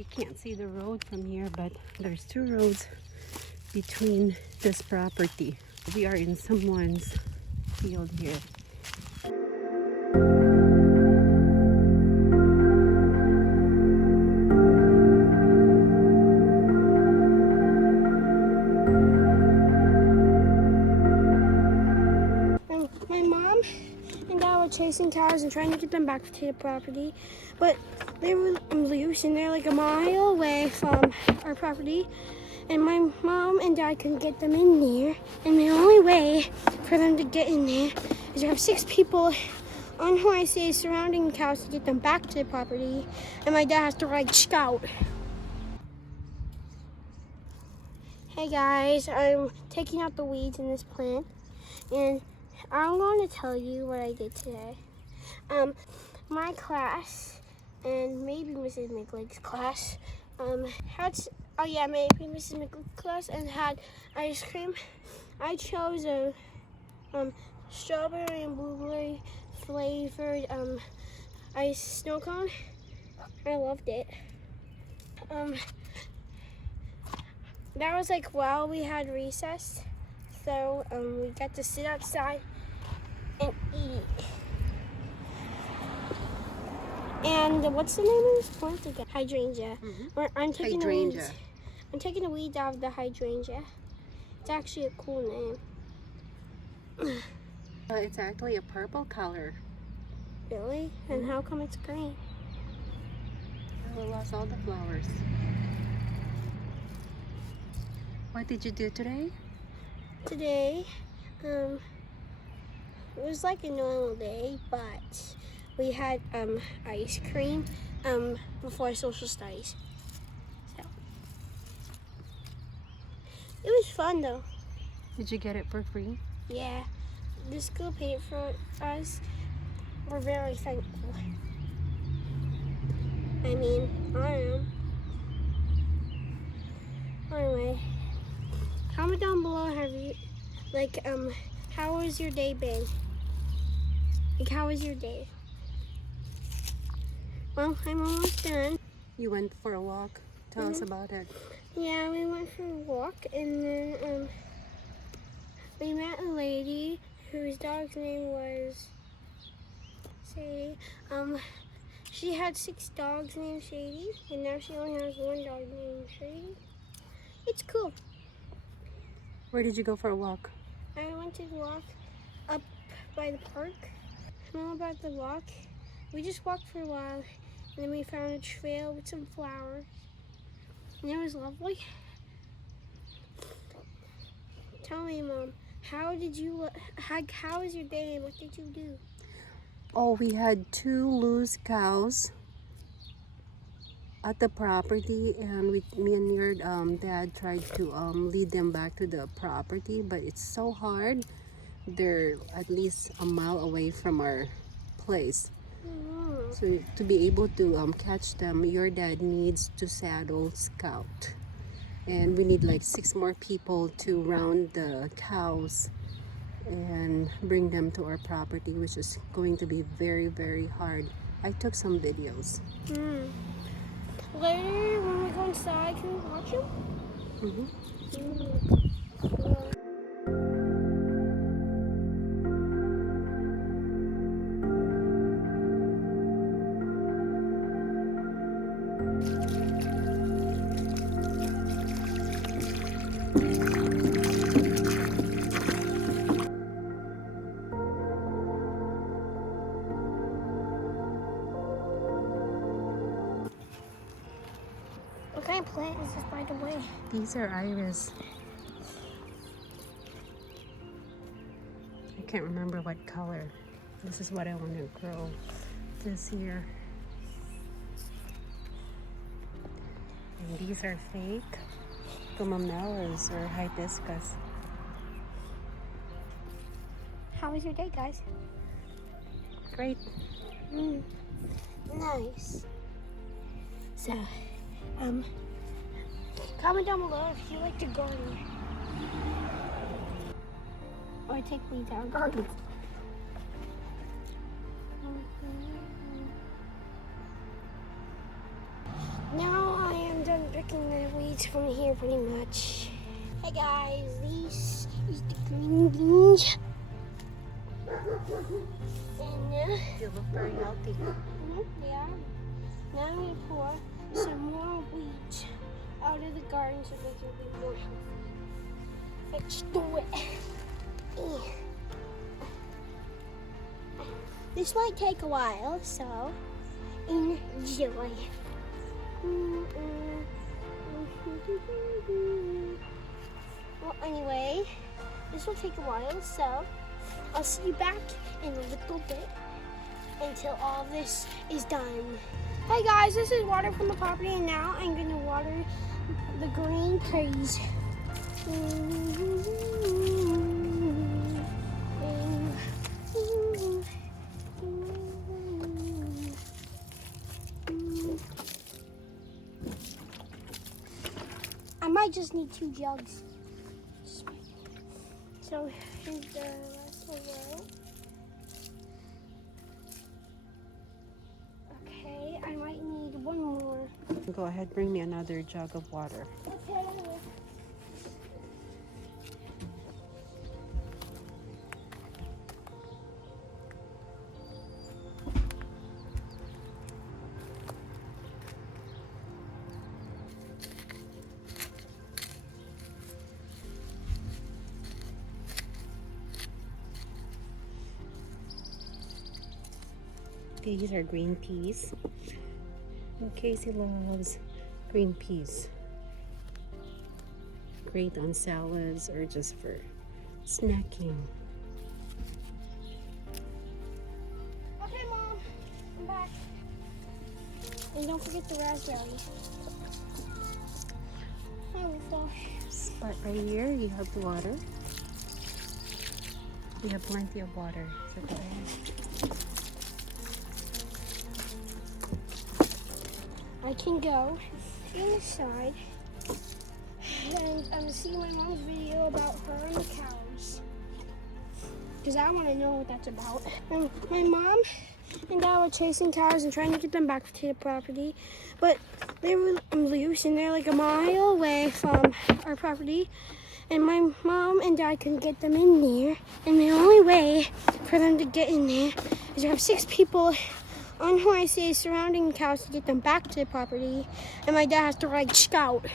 You can't see the road from here, but there's two roads between this property. We are in someone's field here. My mom and dad were chasing cows and trying to get them back to the property, but they were loose and they're like a mile away from our property, and my mom and dad couldn't get them in there, and the only way for them to get in there is to have 6 people on horses surrounding the cows to get them back to the property, and my dad has to ride scout. Hey guys, I'm taking out the weeds in this plant, and I'm going to tell you what I did today. My class, and maybe Mrs. McLeod's class, maybe Mrs. McLeod's class, and had ice cream. I chose a strawberry and blueberry flavored ice snow cone. I loved it. That was like while we had recess, so we got to sit outside and eat. And what's the name of this plant again? Hydrangea. I'm taking Hydrangea. I'm taking the weeds out of the hydrangea. It's actually a cool name. It's actually a purple color. Really? And how come it's green? We lost all the flowers. What did you do today? Today, it was like a normal day, but we had ice cream before social studies. So it was fun though. Did you get it for free? Yeah, the school paid for us. We're very thankful. I mean, I am. Anyway, comment down below, how has your day been? Like, how was your day? Well, I'm almost done. You went for a walk. Tell us about it. Yeah, we went for a walk, and then we met a lady whose dog's name was Sadie. She had 6 dogs named Sadie, and now she only has 1 dog named Sadie. It's cool. Where did you go for a walk? I went to walk up by the park. All about the walk. We just walked for a while, and then we found a trail with some flowers, and it was lovely. Tell me, Mom, how was your day, and what did you do? Oh, we had 2 loose cows at the property, and me and your dad tried to lead them back to the property, but it's so hard. They're at least a mile away from our place. So to be able to catch them, your dad needs to saddle Scout, and we need like 6 more people to round the cows and bring them to our property, which is going to be very, very hard. I took some videos. Later, when we go inside, can we watch them? What kind of plant is this, by the way? These are iris. I can't remember what color. This is what I want to grow this year. And these are fake gumamelas or hibiscus. How was your day, guys? Great. Nice. So, comment down below if you like to garden or take me to our gardens. Now I picking the weeds from here pretty much. Hey guys, this is the green beans. And They look very healthy. they are. Now we pour some more weeds out of the garden so they can be more healthy. Let's do it. This might take a while, so enjoy. Well, anyway, this will take a while, so I'll see you back in a little bit until all this is done. Hey guys, this is water from the property, and now I'm gonna water the green peas. I might just need 2 jugs. So here's the rest of it. Okay, I might need 1 more. Go ahead, bring me another jug of water. Okay. These are green peas. And Casey loves green peas. Great on salads or just for snacking. Okay, Mom, I'm back. And don't forget the raspberries. There we go. But right here, you have the water. We have plenty of water. So go ahead. I can go inside and see my mom's video about her and the cows, because I want to know what that's about. My mom and Dad were chasing cows and trying to get them back to the property, but they were loose and they're like a mile away from our property, and my mom and Dad couldn't get them in there, and the only way for them to get in there is to have 6 people on horses surrounding the cows to get them back to the property, and my dad has to ride scout.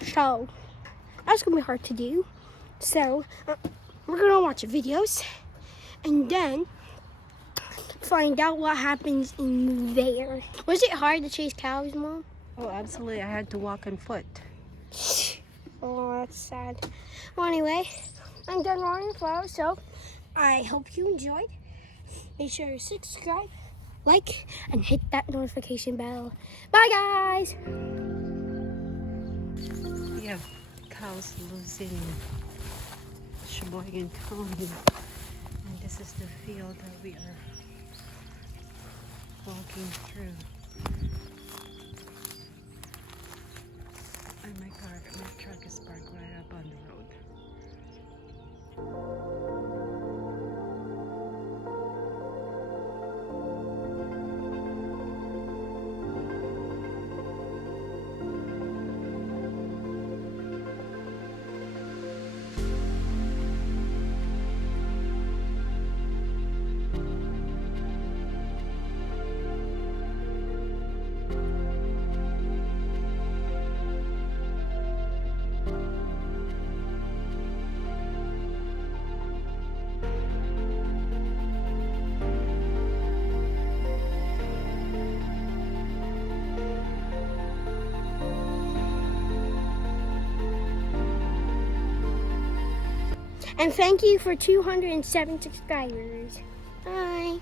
So that's gonna be hard to do. So we're gonna watch videos and then find out what happens in there. Was it hard to chase cows, Mom? Oh, absolutely. I had to walk on foot. Oh, that's sad. Well, anyway, I'm done watering the flowers, so I hope you enjoyed. Make sure to subscribe, like, and hit that notification bell. Bye, guys! We have cows losing Sheboygan County. And this is the field that we are walking through. And my truck is parked right up on the road. And thank you for 207 subscribers. Bye.